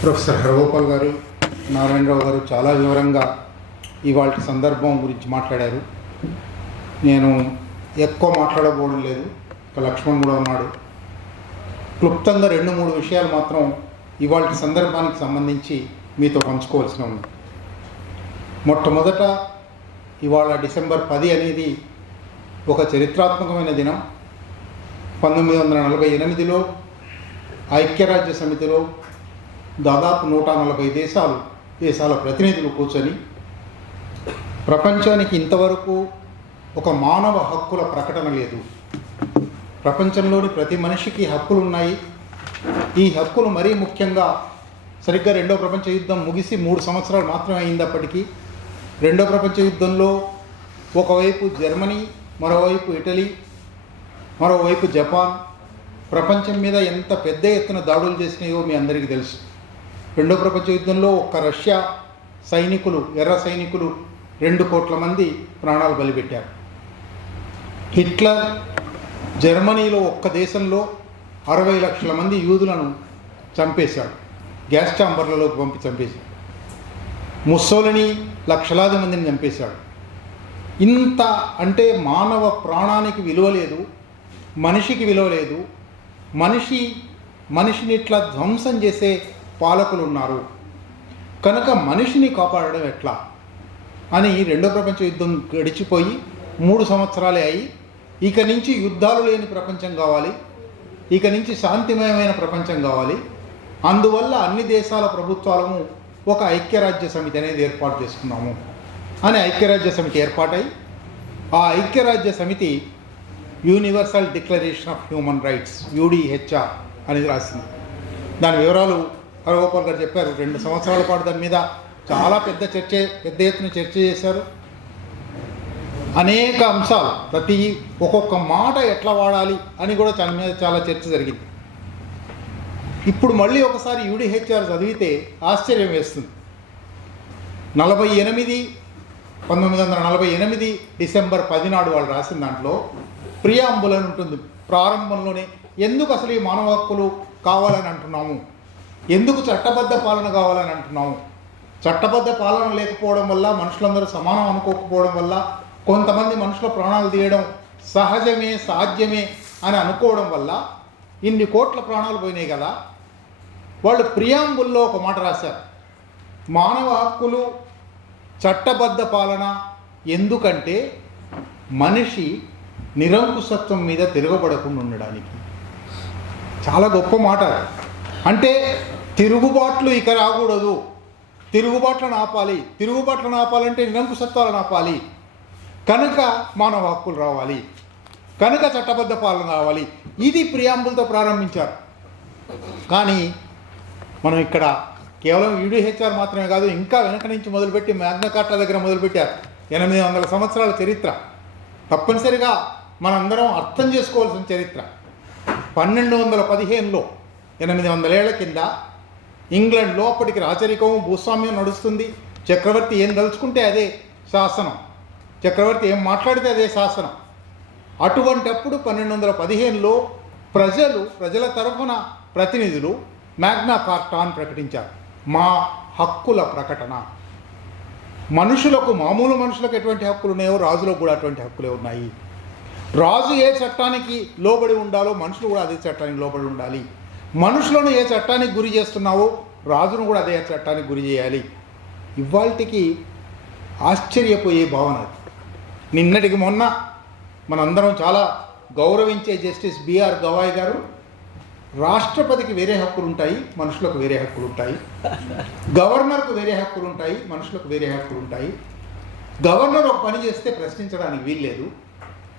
Professor Haragopal గారు, నారాయణరావు గారు చాలా వివరంగా ఇవాళ సందర్భం గురించి మాట్లాడారు. నేను ఎక్కువ మాట్లాడబోవడం లేదు, ఇక లక్ష్మణ్ కూడా ఉన్నాడు. క్లుప్తంగా 2-3 విషయాలు మాత్రం ఇవాళ సందర్భానికి సంబంధించి మీతో పంచుకోవాల్సిన ఉంది. మొట్టమొదట ఇవాళ డిసెంబర్ 10 అనేది ఒక చరిత్రాత్మకమైన దినం. 1948లో ఐక్యరాజ్య సమితిలో దాదాపు 140 దేశాల ప్రతినిధులు కూర్చొని ప్రపంచానికి ఇంతవరకు ఒక మానవ హక్కుల ప్రకటన లేదు. ప్రపంచంలోని ప్రతి మనిషికి హక్కులు ఉన్నాయి. ఈ హక్కులు మరీ ముఖ్యంగా సరిగ్గా రెండో ప్రపంచ యుద్ధం ముగిసి 3 సంవత్సరాలు మాత్రమే అయిందప్పటికీ రెండో ప్రపంచ యుద్ధంలో ఒకవైపు జర్మనీ, మరోవైపు ఇటలీ, మరోవైపు జపాన్ ప్రపంచం మీద ఎంత పెద్ద ఎత్తున దాడులు చేసినాయో మీ అందరికీ తెలుసు. రెండో ప్రపంచ యుద్ధంలో ఒక్క రష్యా సైనికులు, ఎర్ర సైనికులు 2 కోట్ల మంది ప్రాణాలు బలిపెట్టారు. హిట్లర్ జర్మనీలో ఒక్క దేశంలో 60 లక్షల మంది యూదులను చంపేశాడు, గ్యాస్ ఛాంబర్లలోకి పంపి చంపేశాడు. ముస్సోలిని లక్షలాది మందిని చంపేశాడు. ఇంత అంటే మానవ ప్రాణానికి విలువ లేదు, మనిషికి విలువ లేదు. మనిషిని ఇట్లా ధ్వంసం చేసే పాలకులు ఉన్నారు. కనుక మనిషిని కాపాడడం ఎట్లా అని రెండో ప్రపంచ యుద్ధం గడిచిపోయి 3 సంవత్సరాలే అయ్యి, ఇక నుంచి యుద్ధాలు లేని ప్రపంచం కావాలి, ఇక నుంచి శాంతిమయమైన ప్రపంచం కావాలి. అందువల్ల అన్ని దేశాల ప్రభుత్వాలను ఒక ఐక్యరాజ్య సమితి అనేది ఏర్పాటు చేసుకున్నాము అని ఐక్యరాజ్య సమితి ఏర్పాటై, ఆ ఐక్యరాజ్య సమితి universal declaration of human rights UDHR అనేది రాసింది. దాని వివరాలు హరగోపాల్ గారు చెప్పారు. 2 సంవత్సరాల పాటు దాని మీద చాలా పెద్ద ఎత్తున చర్చ చేశారు. అనేక అంశాలు, ప్రతి ఒక్కొక్క మాట ఎట్లా వాడాలి అని కూడా దాని మీద చాలా చర్చ జరిగింది. ఇప్పుడు మళ్ళీ ఒకసారి UDHR చదివితే ఆశ్చర్యం వేస్తుంది. 1948 డిసెంబర్ 10 నాడు వాళ్ళు రాసిన దాంట్లో ప్రియాంబుల్ అని ఉంటుంది. ప్రారంభంలోనే ఎందుకు అసలు ఈ మానవ హక్కులు కావాలని అంటున్నాము, ఎందుకు చట్టబద్ధ పాలన కావాలని అంటున్నాము. చట్టబద్ధ పాలన లేకపోవడం వల్ల, మనుషులందరూ సమానం అనుకోకపోవడం వల్ల, కొంతమంది మనుషుల ప్రాణాలు తీయడం సహజమే, సాధ్యమే అని అనుకోవడం వల్ల ఇన్ని కోట్ల ప్రాణాలు పోయినాయి కదా. వాళ్ళు ప్రియాంబుల్లో ఒక మాట రాశారు, మానవ హక్కులు, చట్టబద్ధ పాలన ఎందుకంటే మనిషి నిరంకుశత్వం మీద తిరగబడకుండా ఉండడానికి. చాలా గొప్ప మాట. అంటే తిరుగుబాట్లు ఇక రాకూడదు, తిరుగుబాట్లను ఆపాలి. తిరుగుబాట్లను ఆపాలంటే నిరంకుశత్వాలను ఆపాలి. కనుక మానవ హక్కులు రావాలి, కనుక చట్టబద్ధ పాలన రావాలి. ఇది ప్రియాంబుల్తో ప్రారంభించారు. కానీ మనం ఇక్కడ కేవలం UDHR మాత్రమే కాదు, ఇంకా వెనక నుంచి మొదలుపెట్టి మ్యాగ్నా కార్టా దగ్గర మొదలుపెట్టారు. 800 సంవత్సరాల చరిత్ర తప్పనిసరిగా మనందరం అర్థం చేసుకోవాల్సిన చరిత్ర. 1215లో 800 ఏళ్ల కింద ఇంగ్లాండ్లో అప్పటికి రాచరికము, భూస్వామ్యం నడుస్తుంది. చక్రవర్తి ఏం దలుచుకుంటే అదే శాసనం, చక్రవర్తి ఏం మాట్లాడితే అదే శాసనం. అటువంటప్పుడు 1215లో ప్రజల తరఫున ప్రతినిధులు మ్యాగ్నా కార్టా అని ప్రకటించారు. మా హక్కుల ప్రకటన. మనుషులకు, మామూలు మనుషులకు ఎటువంటి హక్కులు ఉన్నాయో రాజులకు కూడా అటువంటి హక్కులే ఉన్నాయి. రాజు ఏ చట్టానికి లోబడి ఉండాలో మనుషులు కూడా అదే చట్టానికి లోబడి ఉండాలి. మనుషులను ఏ చట్టానికి గురి చేస్తున్నావో రాజును కూడా అదే చట్టానికి గురి చేయాలి. ఇవాళకి ఆశ్చర్యపోయే భావన అది. నిన్నటికి మొన్న మనందరం చాలా గౌరవించే జస్టిస్ BR గవాయ్ గారు, రాష్ట్రపతికి వేరే హక్కులు ఉంటాయి, మనుషులకు వేరే హక్కులు ఉంటాయి. గవర్నర్కు వేరే హక్కులు ఉంటాయి, మనుషులకు వేరే హక్కులు ఉంటాయి. గవర్నర్ ఒక పని చేస్తే ప్రశ్నించడానికి వీల్లేదు,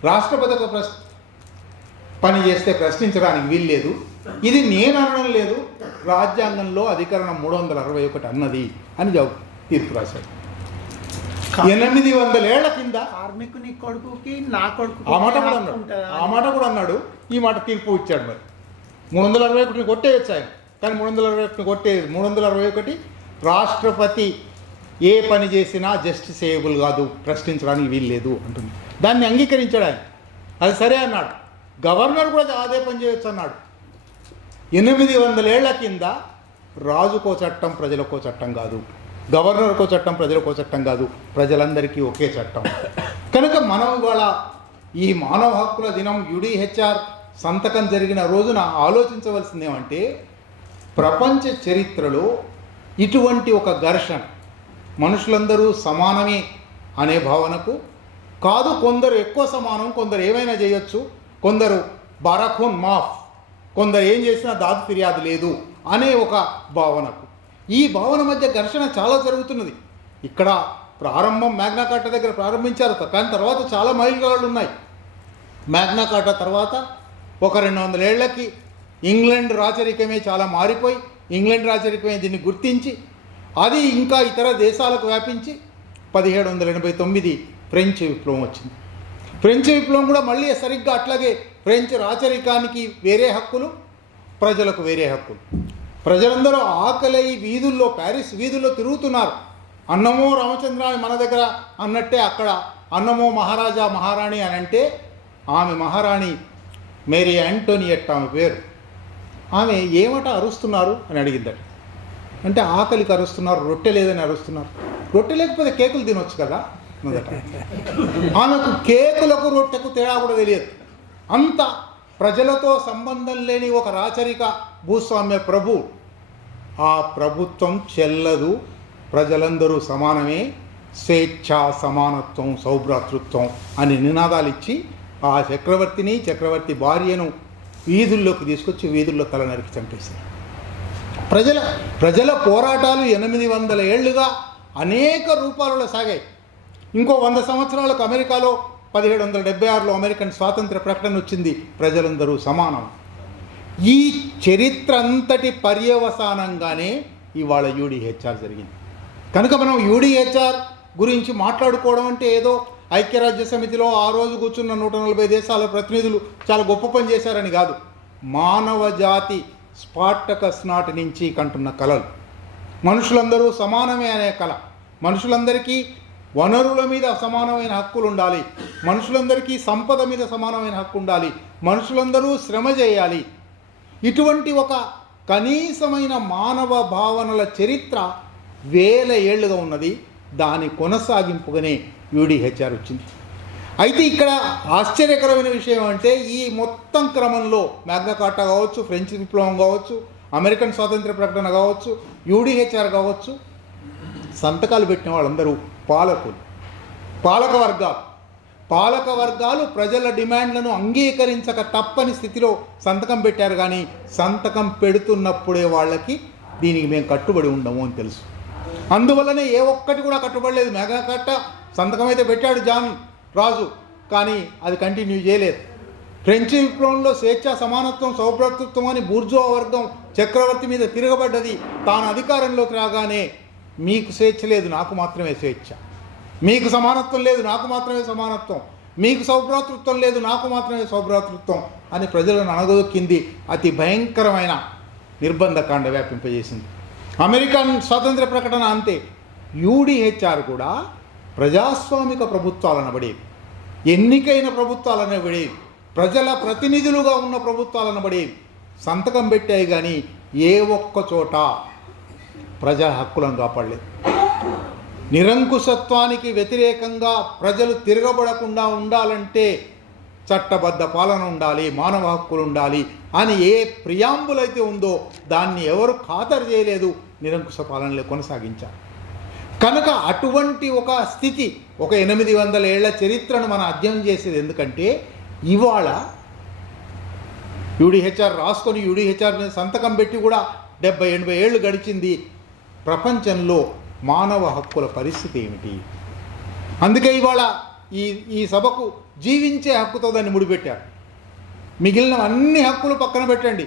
రాష్ట్రపతి ఒక పని చేస్తే ప్రశ్నించడానికి వీల్లేదు. ఇది నేను అనడం లేదు, రాజ్యాంగంలో అధికరణం 361 అన్నది అని తీర్పు రాశాడు. 800 ఏళ్ల కింద కార్మికుని కొడుకుకి నా కొడుకు ఆ మాట కూడా అన్నాడు. ఈ మాట తీర్పు ఇచ్చాడు. మరి 361 కొట్టేయచ్చు ఆయన, కానీ 361 కొట్టేది. 361 రాష్ట్రపతి ఏ పని చేసినా జస్టిసేబుల్ కాదు, ప్రశ్నించడానికి వీల్లేదు అంటుంది. దాన్ని అంగీకరించాడు ఆయన. అది సరే అన్నాడు. గవర్నర్ కూడా అదే పని చేయొచ్చు అన్నాడు. 800 ఏళ్ల కింద రాజుకో చట్టం ప్రజలకో చట్టం కాదు, గవర్నర్కో చట్టం ప్రజలకో చట్టం కాదు, ప్రజలందరికీ ఒకే చట్టం. కనుక మనం ఇవాళ ఈ మానవ హక్కుల దినం యుడిహెచ్ఆర్ సంతకం జరిగిన రోజున ఆలోచించవలసిందేమంటే, ప్రపంచ చరిత్రలో ఇటువంటి ఒక ఘర్షణ, మనుషులందరూ సమానమే అనే భావనకు కాదు, కొందరు ఎక్కువ సమానం, కొందరు ఏమైనా చేయొచ్చు, కొందరు బారాఖూన్ మాఫ్, కొందరు ఏం చేసినా దాదు ఫిర్యాదు లేదు అనే ఒక భావనకు, ఈ భావన మధ్య ఘర్షణ చాలా జరుగుతున్నది. ఇక్కడ ప్రారంభం మ్యాగ్నా కార్టా దగ్గర ప్రారంభించారు, కానీ తర్వాత చాలా మైలురాళ్ళు ఉన్నాయి. మ్యాగ్నా కార్టా తర్వాత ఒక 200 ఏళ్లకి ఇంగ్లాండ్ రాచరికమే చాలా మారిపోయి, ఇంగ్లాండ్ రాచరికమే దీన్ని గుర్తించి అది ఇంకా ఇతర దేశాలకు వ్యాపించి 1789 ఫ్రెంచ్ విప్లవం వచ్చింది. ఫ్రెంచ్ విప్లవం కూడా మళ్ళీ సరిగ్గా అట్లాగే ఫ్రెంచ్ రాచరికానికి వేరే హక్కులు, ప్రజలకు వేరే హక్కులు. ప్రజలందరూ ఆకలి వీధుల్లో, ప్యారిస్ వీధుల్లో తిరుగుతున్నారు. అన్నమో రామచంద్ర అని మన దగ్గర అన్నట్టే అక్కడ అన్నమో మహారాజా మహారాణి అని అంటే, ఆమె మహారాణి మేరీ యాంటోనియట్ ఆమె పేరు. ఆమె ఏమట అరుస్తున్నారు అని అడిగిందట. అంటే ఆకలికి అరుస్తున్నారు, రొట్టె లేదని అరుస్తున్నారు. రొట్టె లేకపోతే కేకులు తినొచ్చు కదా మొదట. ఆమెకు కేకులకు రొట్టెకు తేడా కూడా తెలియదు. అంత ప్రజలతో సంబంధం లేని ఒక రాచరిక భూస్వామ్య ప్రభు. ఆ ప్రభుత్వం చెల్లదు, ప్రజలందరూ సమానమే, స్వేచ్ఛ, సమానత్వం, సౌభ్రాతృత్వం అని నినాదాలు ఇచ్చి ఆ చక్రవర్తిని, చక్రవర్తి భార్యను వీధుల్లోకి తీసుకొచ్చి వీధుల్లో తల నరికి చంపేశారు. ప్రజల పోరాటాలు 800 ఏళ్లుగా అనేక రూపాలలో సాగాయి. ఇంకో 100 సంవత్సరాలకు అమెరికాలో 1776లో అమెరికన్ స్వాతంత్ర ప్రకటన వచ్చింది, ప్రజలందరూ సమానం. ఈ చరిత్ర అంతటి పర్యవసానంగానే ఇవాళ యుడిహెచ్ఆర్ జరిగింది. కనుక మనం యుడిహెచ్ఆర్ గురించి మాట్లాడుకోవడం అంటే ఏదో ఐక్యరాజ్య సమితిలో ఆ రోజు కూర్చున్న 140 దేశాల ప్రతినిధులు చాలా గొప్ప పని చేశారని కాదు. మానవ జాతి స్పార్టకస్ నాటి నుంచి కంటున్న కళలు, మనుషులందరూ సమానమే అనే కళ, మనుషులందరికీ వనరుల మీద సమానమైన హక్కులు ఉండాలి, మనుషులందరికీ సంపద మీద సమానమైన హక్కు ఉండాలి, మనుషులందరూ శ్రమ చేయాలి, ఇటువంటి ఒక కనీసమైన మానవ భావనల చరిత్ర 1000 ఏళ్లుగా ఉన్నది. దాని కొనసాగింపుగానే యుడిహెచ్ఆర్ వచ్చింది. అయితే ఇక్కడ ఆశ్చర్యకరమైన విషయం అంటే, ఈ మొత్తం క్రమంలో మ్యాగ్నా కార్టా కావచ్చు, ఫ్రెంచ్ విప్లవం కావచ్చు, అమెరికన్ స్వాతంత్ర ప్రకటన కావచ్చు, యుడిహెచ్ఆర్ కావచ్చు, సంతకాలు పెట్టిన వాళ్ళందరూ పాలకులు, పాలక వర్గాలు ప్రజల డిమాండ్లను అంగీకరించక తప్పని స్థితిలో సంతకం పెట్టారు. కానీ సంతకం పెడుతున్నప్పుడే వాళ్ళకి దీనికి మేము కట్టుబడి ఉండము అని తెలుసు. అందువల్లనే ఏ ఒక్కటి కూడా కట్టుబడలేదు. మ్యాగ్నా కార్టా సంతకం అయితే పెట్టాడు జాన్ రాజు, కానీ అది కంటిన్యూ చేయలేదు. ఫ్రెంచ్ విప్లవంలో స్వేచ్ఛ, సమానత్వం, సౌభ్రాతృత్వం అని బూర్జువా వర్గం చక్రవర్తి మీద తిరగబడ్డది. తాను అధికారంలోకి రాగానే మీకు స్వేచ్ఛ లేదు, నాకు మాత్రమే స్వేచ్ఛ, మీకు సమానత్వం లేదు, నాకు మాత్రమే సమానత్వం, మీకు సౌభ్రాతృత్వం లేదు, నాకు మాత్రమే సౌభ్రాతృత్వం అని ప్రజలను అణగదొక్కింది. అతి భయంకరమైన నిర్బంధకాండ వ్యాపింపజేసింది. అమెరికన్ స్వాతంత్ర ప్రకటన అంతే. యుడిహెచ్ఆర్ కూడా ప్రజాస్వామిక ప్రభుత్వాలనబడేవి, ఎన్నికైన ప్రభుత్వాలనబడేవి, ప్రజల ప్రతినిధులుగా ఉన్న ప్రభుత్వాలనబడేవి. సంతకం పెట్టాయి కానీ ఏ ఒక్క చోట ప్రజా హక్కులను కాపాడలేదు. నిరంకుశత్వానికి వ్యతిరేకంగా ప్రజలు తిరగబడకుండా ఉండాలంటే చట్టబద్ధ పాలన ఉండాలి, మానవ హక్కులు ఉండాలి అని ఏ ప్రియాంబుల్ అయితే ఉందో దాన్ని ఎవరు ఖాతరు చేయలేదు, నిరంకుశ పాలనలో కొనసాగించారు. కనుక అటువంటి ఒక స్థితి, ఒక 800 ఏళ్ల చరిత్రను మనం అధ్యయనం చేసేది ఎందుకంటే, ఇవాళ యుడిహెచ్ఆర్ రాసుకొని యుడిహెచ్ఆర్ మీద సంతకం పెట్టి కూడా 70-80 ఏళ్ళు గడిచింది. ప్రపంచంలో మానవ హక్కుల పరిస్థితి ఏమిటి? అందుకే ఇవాళ ఈ సభకు జీవించే హక్కుతో దాన్ని ముడిపెట్టారు. మిగిలిన అన్ని హక్కులు పక్కన పెట్టండి,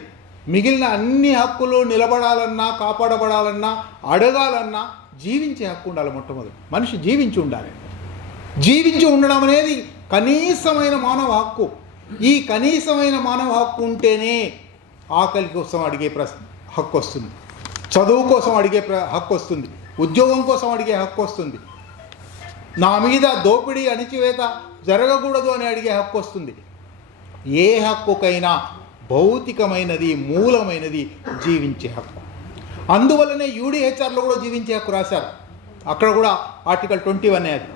మిగిలిన అన్ని హక్కులు నిలబడాలన్నా, కాపాడబడాలన్నా, అడగాలన్నా జీవించే హక్కు ఉండాలి. మొట్టమొదటి మనిషి జీవించి ఉండాలి. జీవించి ఉండడం అనేది కనీసమైన మానవ హక్కు. ఈ కనీసమైన మానవ హక్కు ఉంటేనే ఆకలి కోసం అడిగే హక్కు వస్తుంది, చదువు కోసం అడిగే హక్కు వస్తుంది, ఉద్యోగం కోసం అడిగే హక్కు వస్తుంది, నా మీద దోపిడీ, అణిచివేత జరగకూడదు అని అడిగే హక్కు వస్తుంది. ఏ హక్కుకైనా భౌతికమైనది, మూలమైనది జీవించే హక్కు. అందువల్లనే యూడిహెచ్ఆర్లో కూడా జీవించే హక్కు రాశారు. అక్కడ కూడా ఆర్టికల్ 21 అది.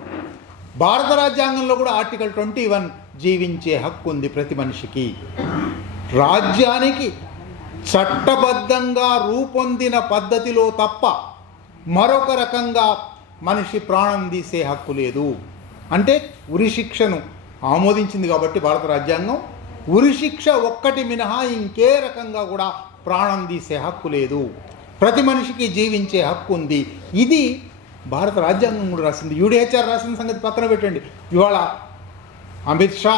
భారత రాజ్యాంగంలో కూడా ఆర్టికల్ 21 జీవించే హక్కు ఉంది ప్రతి మనిషికి. రాజ్యానికి చట్టబద్ధంగా రూపొందిన పద్ధతిలో తప్ప మరొక రకంగా మనిషి ప్రాణం తీసే హక్కు లేదు. అంటే ఉరిశిక్షను ఆమోదించింది కాబట్టి భారత రాజ్యాంగం, ఉరిశిక్ష ఒక్కటి మినహా ఇంకే రకంగా కూడా ప్రాణం తీసే హక్కు లేదు. ప్రతి మనిషికి జీవించే హక్కు ఉంది. ఇది భారత రాజ్యాంగం కూడా రాసింది. యూడిహెచ్ఆర్ రాసిన సంగతి పక్కన పెట్టండి. ఇవాళ అమిత్ షా,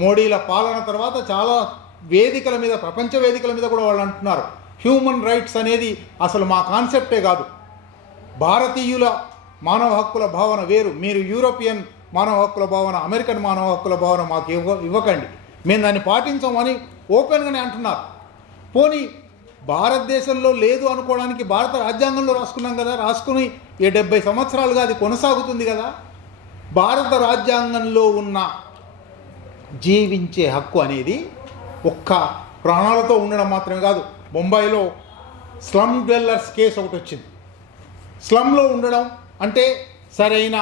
మోడీల పాలన తర్వాత చాలా వేదికల మీద, ప్రపంచ వేదికల మీద కూడా వాళ్ళు అంటున్నారు హ్యూమన్ రైట్స్ అనేది అసలు మా కాన్సెప్టే కాదు, భారతీయుల మానవ హక్కుల భావన వేరు, మీరు యూరోపియన్ మానవ హక్కుల భావన, అమెరికన్ మానవ హక్కుల భావన మాకు ఇవ్వకండి, మేము దాన్ని పాటించమని ఓపెన్గానే అంటున్నారు. పోనీ భారతదేశంలో లేదు అనుకోవడానికి భారత రాజ్యాంగంలో రాసుకున్నాం కదా, రాసుకుని 70 సంవత్సరాలుగా అది కొనసాగుతుంది కదా. భారత రాజ్యాంగంలో ఉన్న జీవించే హక్కు అనేది ఒక్క ప్రాణాలతో ఉండడం మాత్రమే కాదు. బొంబాయిలో స్లమ్ డ్వెల్లర్స్ కేసు ఒకటి వచ్చింది. స్లమ్లో ఉండడం అంటే సరైన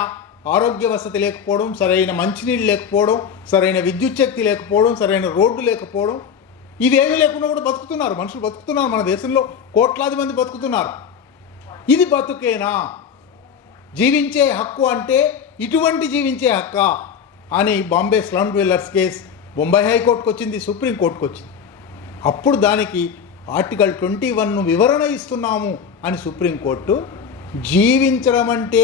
ఆరోగ్య వసతి లేకపోవడం, సరైన మంచినీళ్ళు లేకపోవడం, సరైన విద్యుత్ శక్తి లేకపోవడం, సరైన రోడ్డు లేకపోవడం, ఇవేమీ లేకుండా కూడా బతుకుతున్నారు, మనుషులు బతుకుతున్నారు. మన దేశంలో కోట్లాది మంది బతుకుతున్నారు. ఇది బతుకేనా? జీవించే హక్కు అంటే ఇటువంటి జీవించే హక్క అని Bombay slum dwellers case Bombay హైకోర్టుకు వచ్చింది, సుప్రీంకోర్టుకు వచ్చింది. అప్పుడు దానికి ఆర్టికల్ 21ను వివరణ ఇస్తున్నాము అని సుప్రీంకోర్టు, జీవించడం అంటే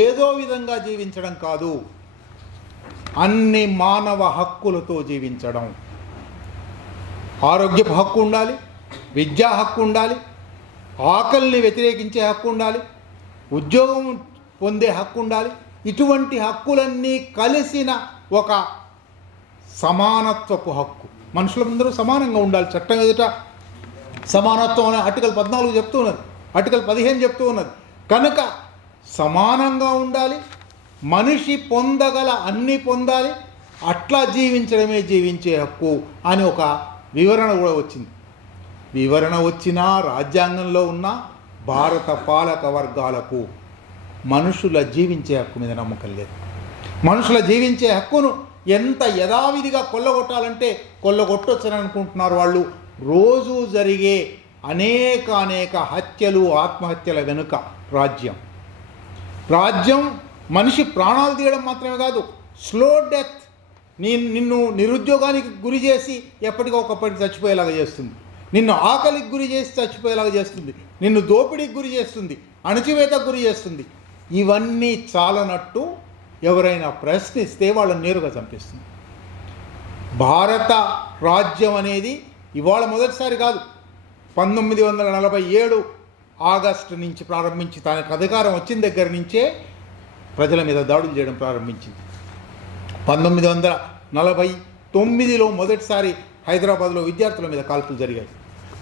ఏదో విధంగా జీవించడం కాదు, అన్ని మానవ హక్కులతో జీవించడం. ఆరోగ్యపు హక్కు ఉండాలి, విద్యా హక్కు ఉండాలి, ఆకలిని వ్యతిరేకించే హక్కు ఉండాలి, ఉద్యోగం పొందే హక్కు ఉండాలి. ఇటువంటి హక్కులన్నీ కలిసిన ఒక సమానత్వపు హక్కు. మనుషులందరూ సమానంగా ఉండాలి, చట్టం ఎదుట సమానత్వం అని ఆర్టికల్ 14 చెప్తూ ఉన్నది, ఆర్టికల్ 15 చెప్తూ ఉన్నది. కనుక సమానంగా ఉండాలి, మనిషి పొందగల అన్నీ పొందాలి, అట్లా జీవించడమే జీవించే హక్కు అని ఒక వివరణ కూడా వచ్చింది. వివరణ వచ్చినా రాజ్యాంగంలో ఉన్న భారత పాలక వర్గాలకు మనుషుల జీవించే హక్కు మీద నమ్మకం లేదు. మనుషుల జీవించే హక్కును ఎంత యథావిధిగా కొల్లగొట్టాలంటే కొల్లగొట్టొచ్చని అనుకుంటున్నారు వాళ్ళు. రోజు జరిగే అనేక హత్యలు, ఆత్మహత్యల వెనుక రాజ్యం మనిషి ప్రాణాలు తీయడం మాత్రమే కాదు, స్లో డెత్, నిన్ను నిరుద్యోగానికి గురి చేసి ఎప్పటికొకప్పటికి చచ్చిపోయేలాగా చేస్తుంది, నిన్ను ఆకలికి గురి చేసి చచ్చిపోయేలాగా చేస్తుంది, నిన్ను దోపిడీకి గురి చేస్తుంది, అణచివేతకు గురి చేస్తుంది. ఇవన్నీ చాలనట్టు ఎవరైనా ప్రశ్నిస్తే వాళ్ళని నేరుగా చంపిస్తుంది. భారత రాజ్యం అనేది ఇవాళ మొదటిసారి కాదు, 1947 ఆగస్టు నుంచి ప్రారంభించి తనకు అధికారం వచ్చిన దగ్గర నుంచే ప్రజల మీద దాడులు చేయడం ప్రారంభించింది. 1949లో మొదటిసారి హైదరాబాద్లో విద్యార్థుల మీద కాల్పులు జరిగాయి.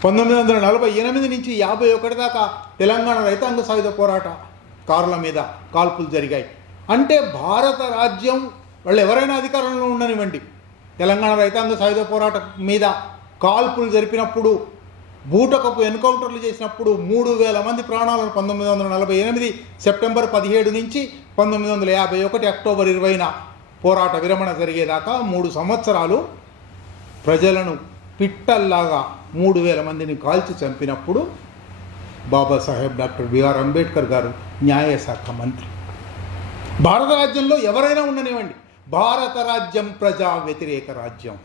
1948 నుంచి 51 దాకా తెలంగాణ రైతాంగ సాయుధ పోరాటకారుల మీద కాల్పులు జరిగాయి. అంటే భారత రాజ్యం వాళ్ళు ఎవరైనా అధికారంలో ఉండనివ్వండి, తెలంగాణ రైతాంగ సాయుధ పోరాటం మీద కాల్పులు జరిపినప్పుడు, బూటకపు ఎన్కౌంటర్లు చేసినప్పుడు 3000 మంది ప్రాణాలను 1948 సెప్టెంబర్ 17 నుంచి 1951 అక్టోబర్ 20న పోరాట విరమణ జరిగేదాకా 3 సంవత్సరాలు ప్రజలను పిట్టల్లాగా 3000 మందిని కాల్చి చంపినప్పుడు బాబాసాహెబ్ డాక్టర్ బిఆర్ అంబేద్కర్ గారు న్యాయశాఖ మంత్రి. భారత రాజ్యంలో ఎవరైనా ఉండనివ్వండి, భారత రాజ్యం ప్రజా వ్యతిరేక రాజ్యం,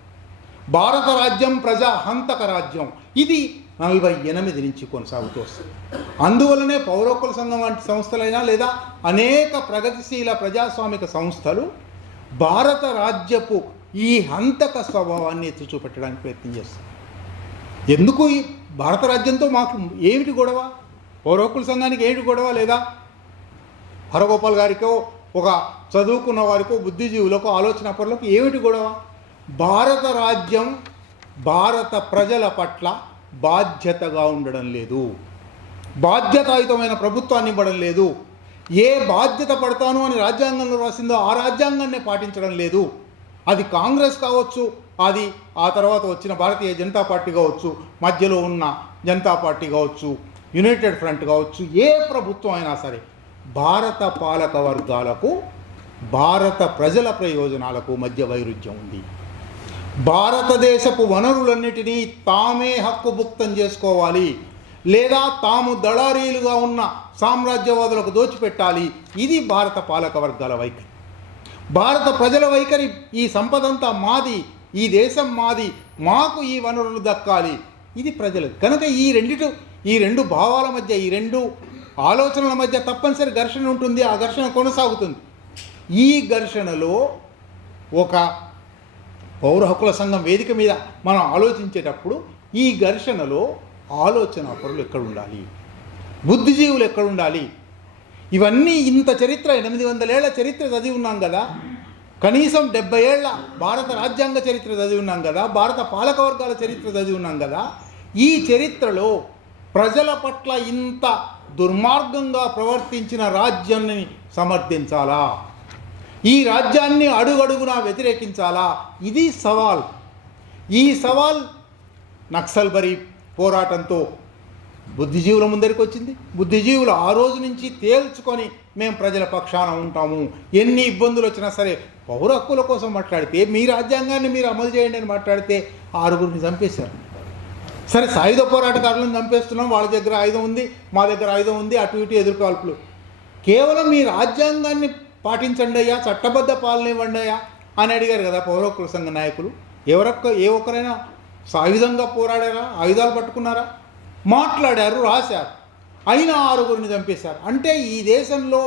భారత రాజ్యం ప్రజా హంతక రాజ్యం. ఇది 48 నుంచి కొనసాగుతూ వస్తుంది. అందువల్లనే పౌర హక్కుల సంఘం వంటి సంస్థలైనా లేదా అనేక ప్రగతిశీల ప్రజాస్వామిక సంస్థలు భారత రాజ్యపు ఈ హంతక స్వభావాన్ని ఎత్తి చూపెట్టడానికి ప్రయత్నం చేస్తాయి. ఎందుకు ఈ భారత రాజ్యంతో మాకు ఏమిటి గొడవ? పౌర హక్కుల సంఘానికి ఏమిటి గొడవ? లేదా హరగోపాల్ గారికో, ఒక చదువుకున్న వారికో, బుద్ధిజీవులకో, ఆలోచన పరులకు ఏమిటి గొడవ? భారత రాజ్యం భారత ప్రజల పట్ల బాధ్యతగా ఉండడం లేదు, బాధ్యతాయుతమైన ప్రభుత్వాన్ని ఇవ్వడం లేదు. ఏ బాధ్యత పడతాను అని రాజ్యాంగంలో రాసిందో ఆ రాజ్యాంగాన్నే పాటించడం లేదు. అది కాంగ్రెస్ కావచ్చు, అది ఆ తర్వాత వచ్చిన భారతీయ జనతా పార్టీ కావచ్చు, మధ్యలో ఉన్న జనతా పార్టీ కావచ్చు, యునైటెడ్ ఫ్రంట్ కావచ్చు, ఏ ప్రభుత్వం అయినా సరే భారత పాలక వర్గాలకు భారత ప్రజల ప్రయోజనాలకు మధ్య వైరుధ్యం ఉంది. భారతదేశపు వనరులన్నిటినీ తామే హక్కుభుక్తం చేసుకోవాలి, లేదా తాము దళారీలుగా ఉన్న సామ్రాజ్యవాదులకు దోచిపెట్టాలి. ఇది భారత పాలక వర్గాల వైఖరి. భారత ప్రజల వైఖరి ఈ సంపదంతా మాది, ఈ దేశం మాది, మాకు ఈ వనరులు దక్కాలి, ఇది ప్రజలు. కనుక ఈ రెండు భావాల మధ్య, ఈ రెండు ఆలోచనల మధ్య తప్పనిసరి ఘర్షణ ఉంటుంది. ఆ ఘర్షణ కొనసాగుతుంది. ఈ ఘర్షణలో ఒక పౌర హక్కుల సంఘం వేదిక మీద మనం ఆలోచించేటప్పుడు ఈ ఘర్షణలో ఆలోచన పరులు ఎక్కడ ఉండాలి, బుద్ధిజీవులు ఎక్కడ ఉండాలి? ఇవన్నీ ఇంత చరిత్ర, 800 ఏళ్ల చరిత్ర చదివి ఉన్నాం కదా, కనీసం 70 ఏళ్ల భారత రాజ్యాంగ చరిత్ర చదివి ఉన్నాం కదా, భారత పాలకవర్గాల చరిత్ర చదివి ఉన్నాం కదా. ఈ చరిత్రలో ప్రజల పట్ల ఇంత దుర్మార్గంగా ప్రవర్తించిన రాజ్యాన్ని సమర్థించాలా, ఈ రాజ్యాన్ని అడుగడుగునా వ్యతిరేకించాలా? ఇది సవాల్. ఈ సవాల్ నక్సల్బరీ పోరాటంతో బుద్ధిజీవుల ముందరికి వచ్చింది. బుద్ధిజీవులు ఆ రోజు నుంచి తేల్చుకొని మేము ప్రజల పక్షాన ఉంటాము, ఎన్ని ఇబ్బందులు వచ్చినా సరే పౌర హక్కుల కోసం మాట్లాడితే, మీ రాజ్యాంగాన్ని మీరు అమలు చేయండి అని మాట్లాడితే 6 చంపేశారు. సరే, సాయుధ పోరాటగారులను చంపేస్తున్నాం, వాళ్ళ దగ్గర ఆయుధం ఉంది, మా దగ్గర ఆయుధం ఉంది, అటు ఇటు ఎదుర్కాల్పులు. కేవలం మీ రాజ్యాంగాన్ని పాటించండి అయ్యా, చట్టబద్ధ పాలన ఇవ్వండి అయ్యా అని అడిగారు కదా పౌర హక్కుల సంఘ నాయకులు. ఏ ఒక్కరైనా సాయుధంగా పోరాడారా, ఆయుధాలు పట్టుకున్నారా? మాట్లాడారు, రాశారు, అయినా 6 చంపేశారు. అంటే ఈ దేశంలో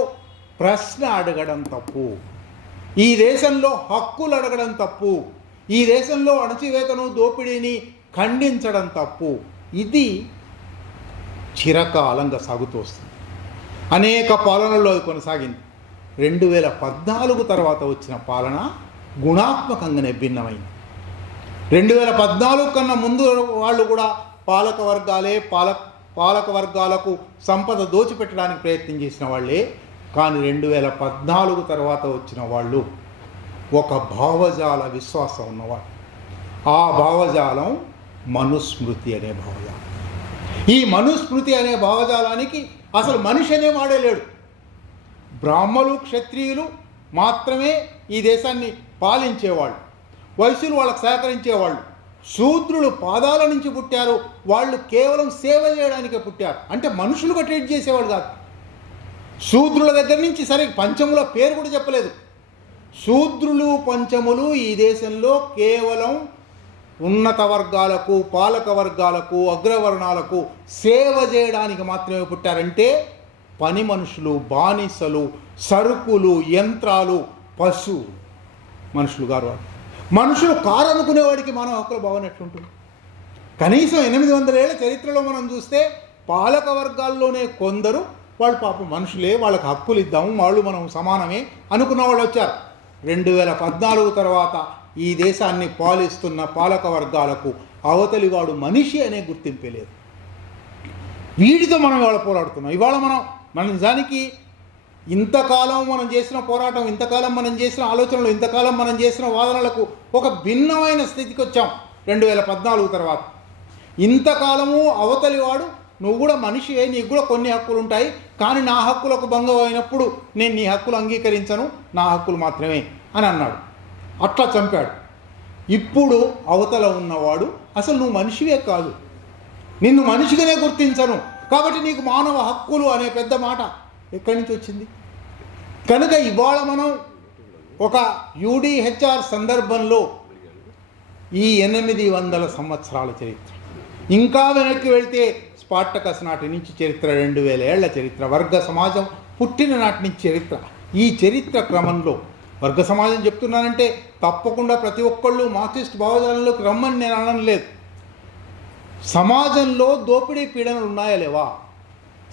ప్రశ్న అడగడం తప్పు, ఈ దేశంలో హక్కులు అడగడం తప్పు, ఈ దేశంలో అణచివేతను, దోపిడీని ఖండించడం తప్పు. ఇది చిరకాలంగా సాగుతూ వస్తుంది. అనేక పాలనల్లో అది కొనసాగింది. 2014 తర్వాత వచ్చిన పాలన గుణాత్మకంగానే భిన్నమైంది. 2014 కన్నా ముందు వాళ్ళు కూడా పాలక వర్గాలకు సంపద దోచిపెట్టడానికి ప్రయత్నం చేసిన వాళ్ళే. కానీ 2014 తర్వాత వచ్చిన వాళ్ళు ఒక భావజాల విశ్వాసం ఉన్నవాళ్ళు. ఆ భావజాలం మనుస్మృతి అనే భావజాలం. ఈ మనుస్మృతి అనే భావజాలానికి అసలు మనిషి అనే వాడే లేడు. బ్రాహ్మలు, క్షత్రియులు మాత్రమే ఈ దేశాన్ని పాలించేవాళ్ళు, వైశ్యులు వాళ్ళకు సహకరించేవాళ్ళు. శూద్రులు పాదాల నుంచి పుట్టారు, వాళ్ళు కేవలం సేవ చేయడానికే పుట్టారు. అంటే మనుషులుగా ట్రీట్ చేసేవాళ్ళు కాదు. శూద్రుల దగ్గర నుంచి సరే పంచముల పేరు కూడా చెప్పలేదు. శూద్రులు, పంచములు ఈ దేశంలో కేవలం ఉన్నత వర్గాలకు, పాలక వర్గాలకు, అగ్రవర్ణాలకు సేవ చేయడానికి మాత్రమే పుట్టారంటే పని మనుషులు, బానిసలు, సరుకులు, యంత్రాలు, పశువు మనుషులు గారు. మనుషులు కారు అనుకునేవాడికి మానవ హక్కుల భావన ఎట్లుంటుంది? కనీసం 800 ఏళ్ల చరిత్రలో మనం చూస్తే పాలక వర్గాల్లోనే కొందరు వాళ్ళు పాపం మనుషులే, వాళ్ళకి హక్కులు ఇద్దాము, వాళ్ళు మనం సమానమే అనుకున్న వాళ్ళు వచ్చారు. 2014 తర్వాత ఈ దేశాన్ని పాలిస్తున్న పాలక వర్గాలకు అవతలివాడు మనిషి అనే గుర్తింపే లేదు. వీటితో మనం ఇవాళ పోరాడుతున్నాం. ఇవాళ మన నిజానికి ఇంతకాలం మనం చేసిన పోరాటం, ఇంతకాలం మనం చేసిన ఆలోచనలు, ఇంతకాలం మనం చేసిన వాదనలకు ఒక భిన్నమైన స్థితికి వచ్చాం 2014 తర్వాత. ఇంతకాలము అవతలివాడు నువ్వు కూడా మనిషివే, నీకు కూడా కొన్ని హక్కులు ఉంటాయి, కానీ నా హక్కులకు భంగం అయినప్పుడు నేను నీ హక్కులు అంగీకరించను, నా హక్కులు మాత్రమే అని అన్నాడు. అట్లా చంపాడు. ఇప్పుడు అవతల ఉన్నవాడు అసలు నువ్వు మనిషివే కాదు, నిన్ను మనిషిగానే గుర్తించను, కాబట్టి నీకు మానవ హక్కులు అనే పెద్ద మాట ఎక్కడి నుంచి వచ్చింది? కనుక ఇవాళ మనం ఒక యూడిహెచ్ఆర్ సందర్భంలో ఈ 800 సంవత్సరాల చరిత్ర, ఇంకా వెనక్కి వెళ్తే స్పార్టకస్ నాటి నుంచి చరిత్ర, 2000 ఏళ్ల చరిత్ర, వర్గ సమాజం పుట్టిన నాటి నుంచి చరిత్ర. ఈ చరిత్ర క్రమంలో వర్గ సమాజం చెప్తున్నానంటే తప్పకుండా ప్రతి ఒక్కళ్ళు మార్క్సిస్ట్ భావజాలంలోకి రమ్మని నేను అనడం లేదు. సమాజంలో దోపిడీ పీడనలు ఉన్నాయా లేవా?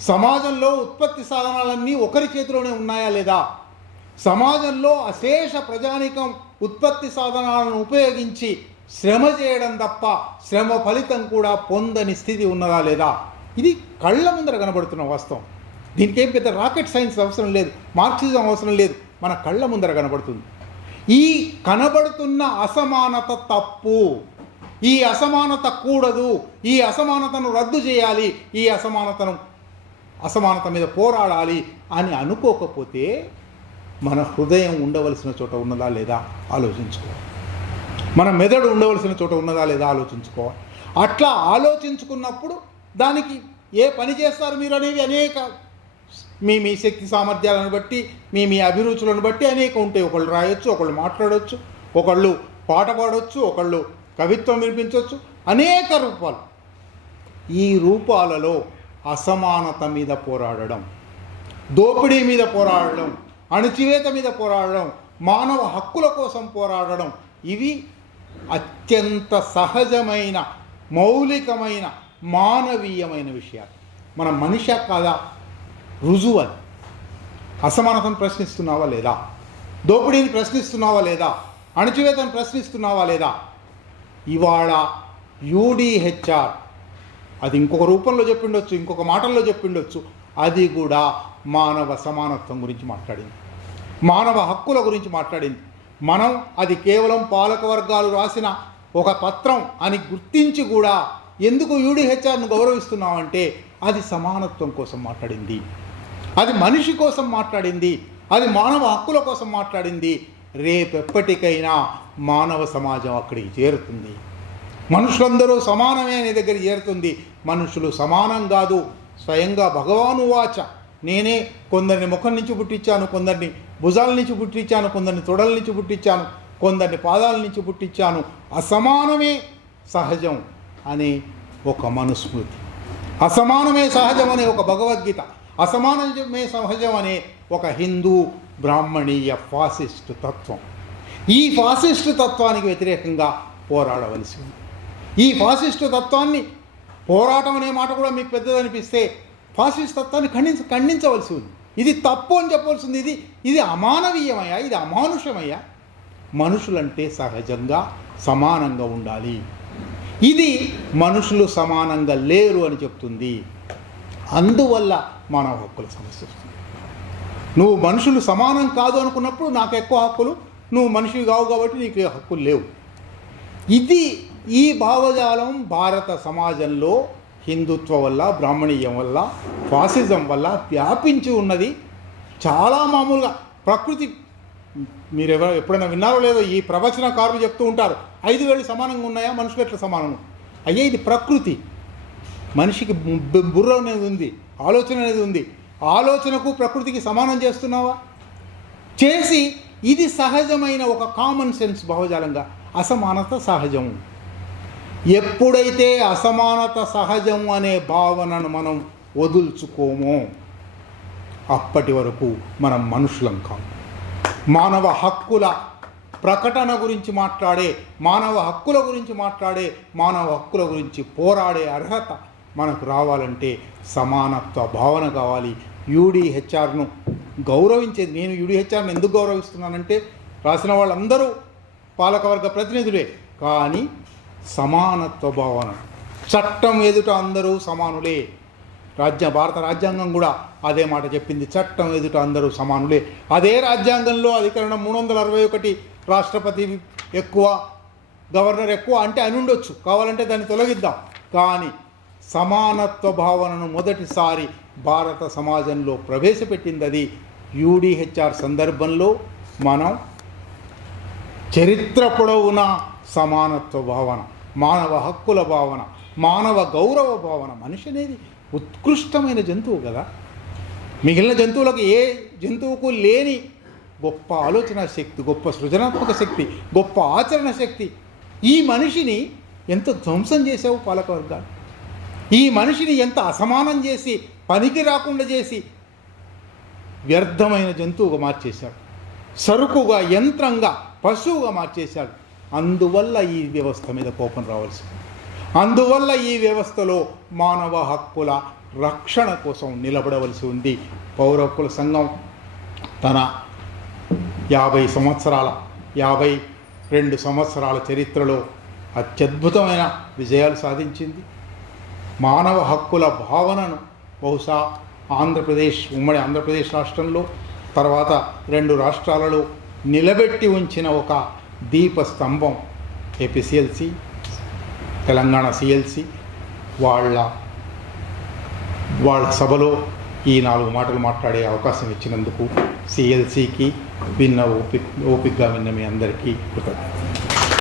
సమాజంలో ఉత్పత్తి సాధనాలన్నీ ఒకరి చేతిలోనే ఉన్నాయా లేదా? సమాజంలో అశేష ప్రజానీకం ఉత్పత్తి సాధనాలను ఉపయోగించి శ్రమ చేయడం తప్ప శ్రమ ఫలితం కూడా పొందని స్థితి ఉన్నదా లేదా? ఇది కళ్ళ ముందర కనబడుతున్న వాస్తవం. దీనికి ఏం పెద్ద రాకెట్ సైన్స్ అవసరం లేదు, మార్క్సిజం అవసరం లేదు, మన కళ్ళ ముందర కనబడుతుంది. ఈ కనబడుతున్న అసమానత తప్పు. ఈ అసమానత కూడదు, ఈ అసమానతను రద్దు చేయాలి, ఈ అసమానత మీద పోరాడాలి అని అనుకోకపోతే మన హృదయం ఉండవలసిన చోట ఉన్నదా లేదా ఆలోచించుకోవాలి. మన మెదడు ఉండవలసిన చోట ఉన్నదా లేదా ఆలోచించుకోవాలి. అట్లా ఆలోచించుకున్నప్పుడు దానికి ఏ పని చేస్తారు మీరు అనేవి అనేక మీ శక్తి సామర్థ్యాలను బట్టి మీ అభిరుచులను బట్టి అనేక ఉంటాయి. ఒకళ్ళు రాయొచ్చు, ఒకళ్ళు మాట్లాడవచ్చు, ఒకళ్ళు పాట పాడవచ్చు, ఒకళ్ళు కవిత్వం వినిపించవచ్చు, అనేక రూపాలు. ఈ రూపాలలో అసమానత మీద పోరాడడం, దోపిడీ మీద పోరాడడం, అణచివేత మీద పోరాడడం, మానవ హక్కుల కోసం పోరాడడం, ఇవి అత్యంత సహజమైన, మౌలికమైన, మానవీయమైన విషయాలు. మన మనిషి కాదా రుజువు అది. అసమానతను ప్రశ్నిస్తున్నావా లేదా, దోపిడీని ప్రశ్నిస్తున్నావా లేదా, అణచివేతను ప్రశ్నిస్తున్నావా లేదా? ఇవాళ యూడీహెచ్ఆర్ అది ఇంకొక రూపంలో చెప్పిండొచ్చు, ఇంకొక మాటల్లో చెప్పిండొచ్చు, అది కూడా మానవ సమానత్వం గురించి మాట్లాడింది, మానవ హక్కుల గురించి మాట్లాడింది. మనం అది కేవలం పాలక వర్గాలు రాసిన ఒక పత్రం అని గుర్తించి కూడా ఎందుకు యూడీహెచ్ఆర్ను గౌరవిస్తున్నామంటే అది సమానత్వం కోసం మాట్లాడింది, అది మనిషి కోసం మాట్లాడింది, అది మానవ హక్కుల కోసం మాట్లాడింది. రేపెప్పటికైనా మానవ సమాజం అక్కడికి చేరుతుంది, మనుషులందరూ సమానమే అనే దగ్గర చేరుతుంది. మనుషులు సమానం కాదు, స్వయంగా భగవాను వాచ నేనే కొందరిని ముఖం నుంచి పుట్టించాను, కొందరిని భుజాల నుంచి పుట్టించాను, కొందరిని తొడల నుంచి పుట్టించాను, కొందరిని పాదాల నుంచి పుట్టించాను, అసమానమే సహజం అనే ఒక మనుస్మృతి, అసమానమే సహజం అనే ఒక భగవద్గీత, అసమానమే సహజం అనే ఒక హిందూ బ్రాహ్మణీయ ఫాసిస్టు తత్వం. ఈ ఫాసిస్టు తత్వానికి వ్యతిరేకంగా పోరాడవలసి ఉంది. ఈ ఫాసిస్టు తత్వాన్ని, పోరాటం అనే మాట కూడా మీకు పెద్దదనిపిస్తే, ఫాసిస్ట్ తత్వాన్ని ఖండించవలసి ఉంది. ఇది తప్పు అని చెప్పవలసి ఉంది. ఇది అమానవీయమయ్యా, ఇది అమానుషమయ్యా. మనుషులంటే సహజంగా సమానంగా ఉండాలి. ఇది మనుషులు సమానంగా లేరు అని చెప్తుంది. అందువల్ల మానవ హక్కుల సమస్య వస్తుంది. నువ్వు మనుషులు సమానం కాదు అనుకున్నప్పుడు నాకు ఎక్కువ హక్కులు, నువ్వు మనిషివి కావు కాబట్టి నీకు హక్కులు లేవు. ఇది ఈ భావజాలం భారత సమాజంలో హిందుత్వ వల్ల, బ్రాహ్మణీయం వల్ల, ఫాసిజం వల్ల వ్యాపించి ఉన్నది. చాలా మామూలుగా ప్రకృతి, మీరు ఎప్పుడైనా విన్నారో లేదో, ఈ ప్రవచనకారులు చెప్తూ ఉంటారు 5 వేళ్ళు సమానంగా ఉన్నాయా, మనుషులు ఎట్లా సమానం? అయ్యే ఇది ప్రకృతి. మనిషికి బుర్ర అనేది ఉంది, ఆలోచన అనేది ఉంది. ఆలోచనకు ప్రకృతికి సమానం చేస్తున్నావా? చేసి ఇది సహజమైన ఒక కామన్ సెన్స్ భావజాలంగా అసమానత సహజం. ఎప్పుడైతే అసమానత సహజం అనే భావనను మనం వదుల్చుకోమో అప్పటి వరకు మనం మనుషులం కాము. మానవ హక్కుల ప్రకటన గురించి మాట్లాడే, మానవ హక్కుల గురించి మాట్లాడే, మానవ హక్కుల గురించి పోరాడే అర్హత మనకు రావాలంటే సమానత్వ భావన కావాలి. యూడీహెచ్ఆర్ను గౌరవించేది, నేను యూడీహెచ్ఆర్ను ఎందుకు గౌరవిస్తున్నానంటే రాసిన వాళ్ళందరూ పాలకవర్గ ప్రతినిధులే, కానీ సమానత్వ భావన, చట్టం ఎదుట అందరూ సమానులే. భారత రాజ్యాంగం కూడా అదే మాట చెప్పింది, చట్టం ఎదుట అందరూ సమానులే. అదే రాజ్యాంగంలో అధికరణం 361 రాష్ట్రపతి ఎక్కువ, గవర్నర్ ఎక్కువ అంటే అని ఉండొచ్చు, కావాలంటే దాన్ని తొలగిద్దాం. కానీ సమానత్వ భావనను మొదటిసారి భారత సమాజంలో ప్రవేశపెట్టింది అది యూడీహెచ్ఆర్ సందర్భంలో. మనం చరిత్ర పొడవున సమానత్వ భావన, మానవ హక్కుల భావన, మానవ గౌరవ భావన. మనిషి అనేది ఉత్కృష్టమైన జంతువు కదా, మిగిలిన జంతువులకు ఏ జంతువుకు లేని గొప్ప ఆలోచన శక్తి, గొప్ప సృజనాత్మక శక్తి, గొప్ప ఆచరణ శక్తి. ఈ మనిషిని ఎంత ధ్వంసం చేసావు పాలకవర్గాలు, ఈ మనిషిని ఎంత అసమానం చేసి, పనికి రాకుండా చేసి వ్యర్థమైన జంతువుగా మార్చేశాడు, సరుకుగా, యంత్రంగా, పశువుగా మార్చేశాడు. అందువల్ల ఈ వ్యవస్థ మీద కోపం రావాల్సి ఉంది. అందువల్ల ఈ వ్యవస్థలో మానవ హక్కుల రక్షణ కోసం నిలబడవలసి ఉంది. పౌర హక్కుల సంఘం తన 52 సంవత్సరాల చరిత్రలో అత్యద్భుతమైన విజయాలు సాధించింది. మానవ హక్కుల భావనను బహుశా ఉమ్మడి ఆంధ్రప్రదేశ్ రాష్ట్రంలో, తర్వాత 2 రాష్ట్రాలలో నిలబెట్టి ఉంచిన ఒక దీపస్తంభం ఏపీసీఎల్సీ, తెలంగాణ సిఎల్సి వాళ్ళ సభలో ఈ 4 మాటలు మాట్లాడే అవకాశం ఇచ్చినందుకు సిఎల్సికి ఓపికగా విన్న మీ అందరికీ కృతజ్ఞతలు.